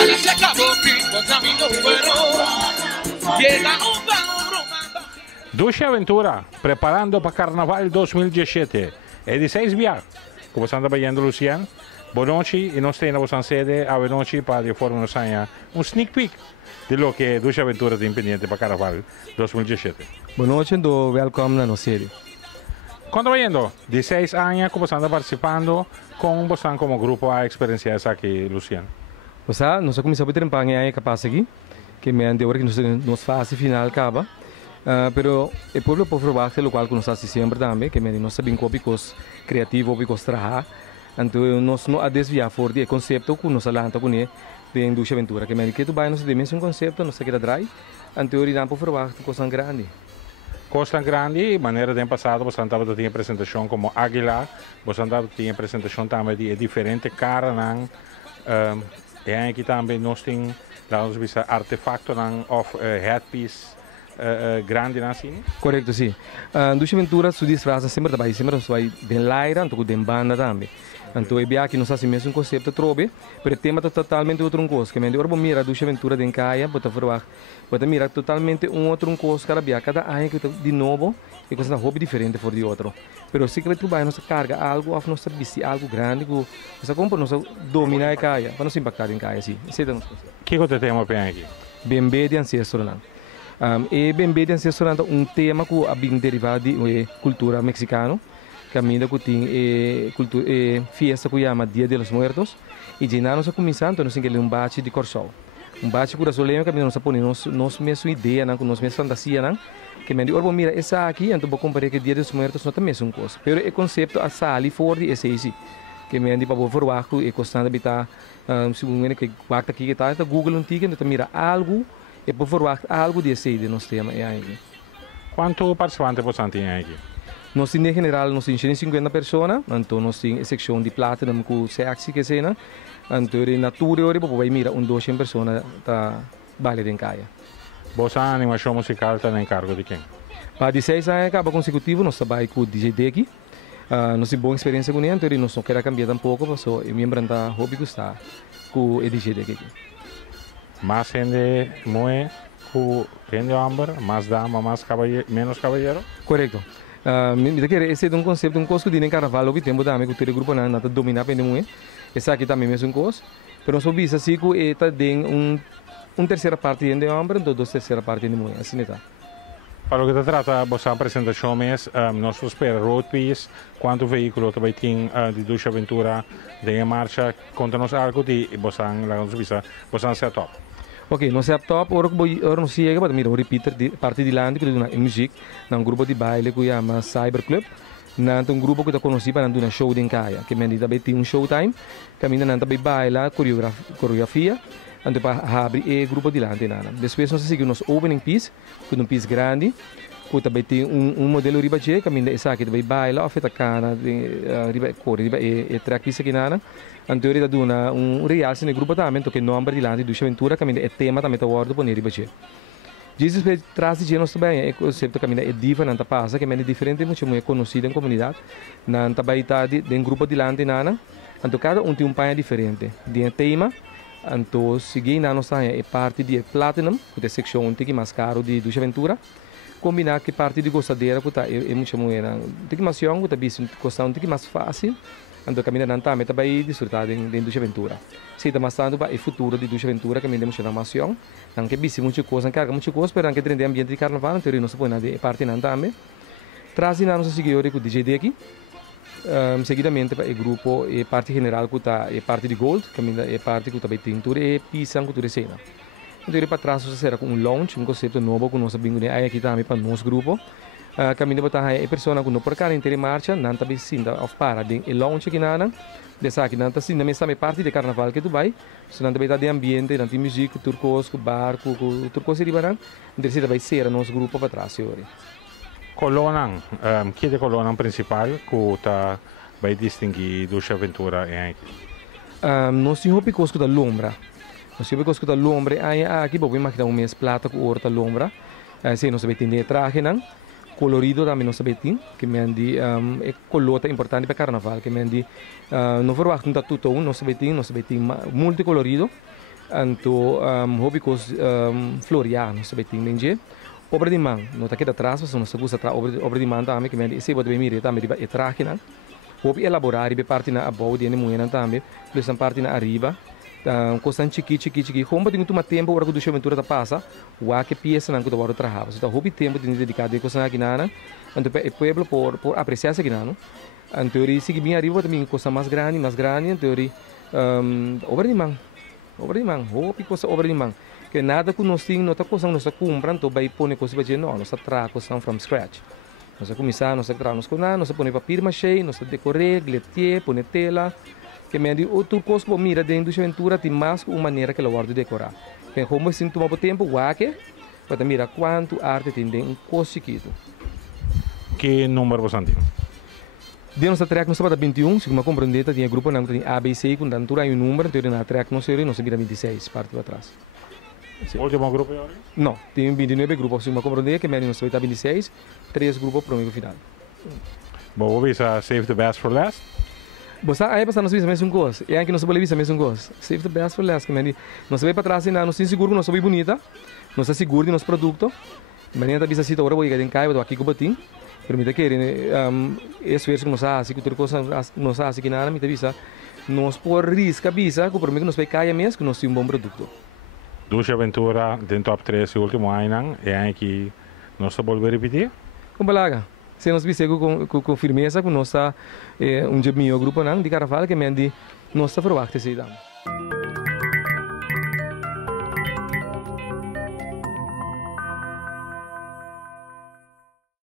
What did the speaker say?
Allá se acabó mi camino bueno. Llega un romando. Ducha Aventura, preparando para Carnaval 2017. É de 6 viagens. Começando trabalhando, Luciano. Boa noite e nós temos a sede à noite para de forma saia sneak peek de lo que é Ducha Aventura de Independente para Carnaval 2017. Boa noite e welcome na nossa sede. Quando trabalhando, de 6 anos, começando participando com você como grupo a experiência aqui, Luciano. Nós começamos a ter aí capaz aqui, que me ande que nos fase final acaba. Pero o povo pode provar que o qual nós fazemos sempre também, que nós sabemos copicos criativo, copicos trabalhar. Então nós não a desviar fora do conceito que nós falamos com ele de Ducha Aventura, que tu vai nós temos conceito, nós quer dar. Então ele não pode provar que coisa grande. Costa Grande, maneira de passado, você andava tinha apresentação como Águila, você andava tinha apresentação também de diferente cara, e aqui também nós temos artefacto of headpiece grande assim. Correto, sim. Ducha Aventura se disfraza sempre também, sempre vai de laira, então de banda também. Então é aqui nós fazemos um conceito trobe, mas o tema é totalmente outro coisa. Que eu vou mirar Ducha Aventura de Caia, pode mirar totalmente outro coisa cada ano que de novo é coisa hobby diferente por de outro. Mas se que vai nossa carga algo, of nossa bici algo grande, que nós compra nós dominar a Caia, para nos impactar em Caia, sim. Esse é o nosso conceito. Que outro tema tem aqui? Bembe de ancestral. E Bembe de ancestral é um tema que é bem derivado de cultura mexicana. Caminho que tem festa que chama Dia de los Muertos e de nós começando nós temos bate de corso bate que solemos que nós ponemos nós mesma ideia não nós mesma fantasia não que me digo mira essa aqui então vou comparar que Dia de los Muertos não também são coisa pero o conceito a sali fora de esse que me digo para por baixo e constante habitar segundo que quarta aqui que tá Google um tique então mira algo e por baixo algo de esse de nós temos é aí quanto participante você tem aqui? Nós em geral nós temos 50 pessoas, então nós temos seção de platinum com sexy que cena, então em natura hoje vai mira 200 pessoas tá baile em caia. Você animação musical está em cargo de quem? Para 16 anos acaba consecutivo nós trabalhamos com o DJ Deki, nós temos boa experiência com ele, então nós não queremos cambiar pouco, porque o membro da hobby que está com o DJ Deki. Mais gente moe com gente amber, mais dama, mais caballero, menos caballero? Correto. Esse é um conceito, um coisa que em carnaval que temos também que o grupo não domina bem muito. Esse aqui também é um coisa, mas nós vimos assim que está tem terceira parte de homem, então 2 terceira parte de mulher, assim está. Para o que se trata da apresentação, nós esperamos road piece, quanto veículo também tem de Ducha Aventura em marcha, conta-nos algo de você não se top. Ok, nós é top, agora nós chega para mirar o repeater parte de lá que é uma música, um grupo de baile que chama Cyber Club, um grupo que está conhecido para um show de Caia, que também tem um showtime, que também baila coreografia, então para abrir o grupo de lá. Depois nós seguimos nosso opening piece, que é um piece grande, que também tem modelo ribache, que também baila, afeta cana, riba e track piece aqui nada. Então ele dá realce no grupo também, que o nome de lá de Ducha Aventura, que é tema também está guardado por ele ribache. Jesus traz de nós também é conceito que é diferente passa, que é diferente, muito mais conhecido em comunidade, na também está de grupo de lá nada. Então cada tem um pai diferente, de tema. Então seguindo a nossa é parte de Platinum, que é a secção que mais caro de Ducha Aventura. Combinar que parte de gostadeira que é muito mais tem que mais young, que também custa um mais fácil. Então caminhar não também vai desfrutar de Ducha Aventura. Se está mais tanto para o futuro de Ducha Aventura, caminhar muito na mais young, não que bisi muito coisa, carga muito coisa, mas que tem ambiente de carnaval, então não se pode nada parte não também. Trazem a nossa seguidora com o DJ aqui. Seguidamente para o grupo e parte general que está é parte de Gold, caminhar é parte que também tem tudo e pisang que tudo cena. Então, para trás, será com um launch, um conceito novo que nós sabemos aqui também para o nosso grupo. Caminho para a pessoa que não por cá em marcha, não também sinta of para de launch aqui nada. Dessa aqui não está sinta mesmo também parte de carnaval que tu vai. Se não também está de ambiente, não tem música, turcos, barco, turcos e ribaran. Então, você vai ser o nosso grupo para trás agora. Colonang, que é a colonang principal que está vai distinguir Ducha Aventura aqui? Nós temos um pouco da lombra. Nós temos um pouco da lombra. Aqui vamos imaginar um mês plata com outra lombra. Se nós sabemos ter traje não. Colorido também nós sabemos que mendi é color importante para carnaval que mendi não for baixo tudo nós sabemos multicolorido Anto hobicos floriano, sabe tem dia. Obra de mão, não tá aqui atrás, mas não se usa obra de mão também, que me se pode ver também é traque, né? Hobby elaborar, be parte na abau de moeda também, plus a parte na arriba. Costan chiqui, como tem muito tempo hora que do aventura tá passa, o que peça não que do hora trabalho. Então hobby tempo de dedicado a coisa aqui nana, então o pueblo por apreciar isso aqui nana. Em teoria, se bem arriba também coisa mais grande, em teoria, obra de mão, hobby coisa obra de mão. Que nada que nós temos, nós coisa nós compram, então vai pôr coisa para não, nós traz coisa from scratch. Nós começar, nós traz coisa, nós põe papel machê, nós decorar, glitter, põe tela. Que me diz, outro coisa que mira dentro da aventura tem mais uma maneira que ela guarda decorar. Que como se toma tempo, guaque, para mirar quanto arte tem dentro um coisa chiquito. Que número você tem? Dentro da track, nós estamos 21, se uma compreendeta, tinha grupo, não tem ABC, com tanto aí um número, então na track não sei, nós vira 26, parte para trás. O último grupo agora? Não, tem 29 grupos, se uma compreendeta, que me diz, nós estamos 26, 3 grupos para o meio final. Bom, vou ver save the best for last. Você aí para nós vemos um coisa, é que nós podemos ver mesmo um coisa. Save the best for last, que me diz, nós vai para trás e nós estamos seguros que nós somos bonita, nós estamos seguros de nosso produto, mas ainda bisa cita agora vou ir em casa, vou aqui com o batim. Permite que isso é que nós fazemos, que outra coisa nós fazemos aqui nada, me avisa, nós por risco avisa, que por mim que nós vai cair mesmo, que nós temos um bom produto. Duas aventuras dentro top 3 último ano, é que nós vamos repetir? Como balaga? Se nós visemos com firmeza, que nós um dia meu grupo não, de carnaval, que me diz, nós estamos provados,